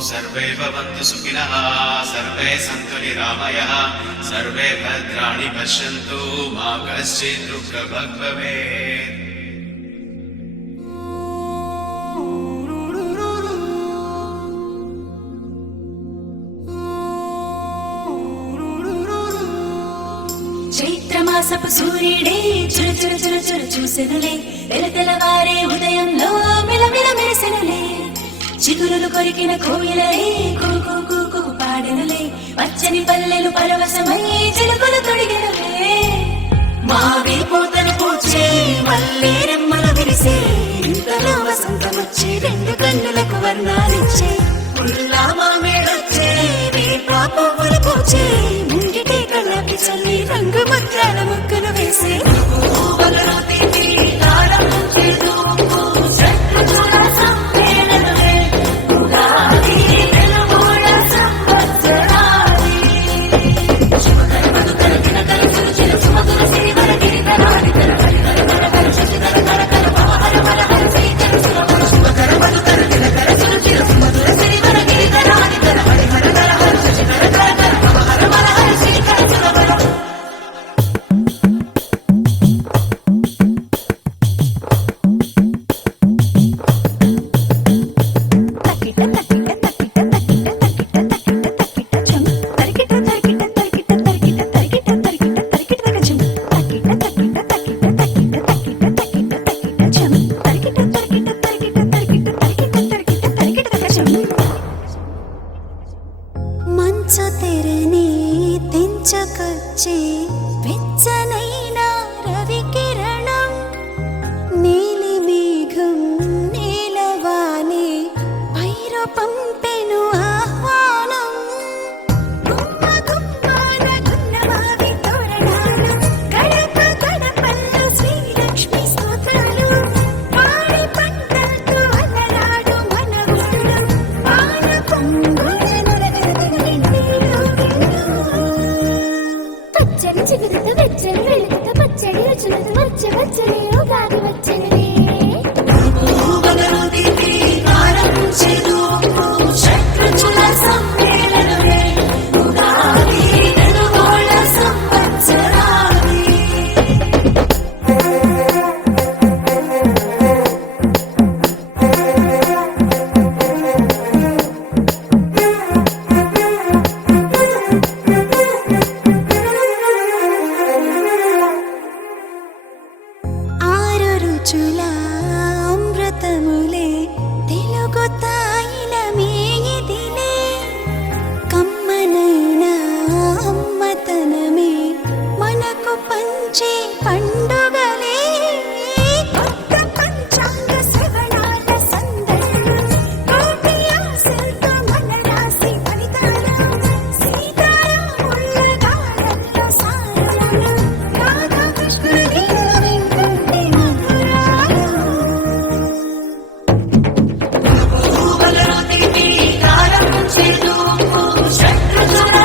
सर्वे भवन्तु सुखिनः सर्वे सन्तु निरामयः सर्वे भद्राणि पश्यन्तु मा कश्चित् दुःखभाग् भवेत्। చైత్రమాసపు సూర్యుడే చుర చుర చుర చుర చూసెనులే తెలతెలవారే ఉదయంలో మిలమిల మెరిసెనులే చిగురులు కొరికిన కోయిలే కుకు కుకు పాడెనులే పచ్చని పల్లెలు పరవశమై చిలుకలు తొడిగెనులే మావి పూతలు పూచే మల్లె రెమ్మలు విరిసే ఇంతలో వసంతమొచ్చి రెండు కన్నులకు వర్ణాలిచ్చే ఉల్లా మామేడొచ్చే వేప పువ్వులు పూచే ముంగిటే కళ్ళకి చల్లి రంగు ముత్యాల ముగ్గులు వేసే మంచు తెరని తెంచుకొచ్చే వెచ్చనైన రవి కిరణం నీలి మేఘం నీలవానే పైరు పంపెను ఆహ్వానం గుమ్మ గుమ్మాన గున్నమావి తోరణాలు గడప గడపల్లో శ్రీలక్ష్మి స్తోత్రాలు పాడి పంటకు అలరాడు మనవులు పాల పొంగుల పచ్చడి చిగురుతో వెచ్చని వెలుగుతో పచ్చడి రుచులతో వచ్చే వచ్చని ఉగాది వచ్చని రుచులా అమృతములే తెలుగు తాయిలమే ఇదిలే కమ్మనైన అమ్మతనమే మనకు పంచే పండుగలే కొత్త పంచాంగ శ్రవణాల సందళ్ళు కోటి ఆశలతో మన రాశి ఫలితాలు సీతారాముల గాథల్లో సారాలు రాధాకృష్ణుని Shut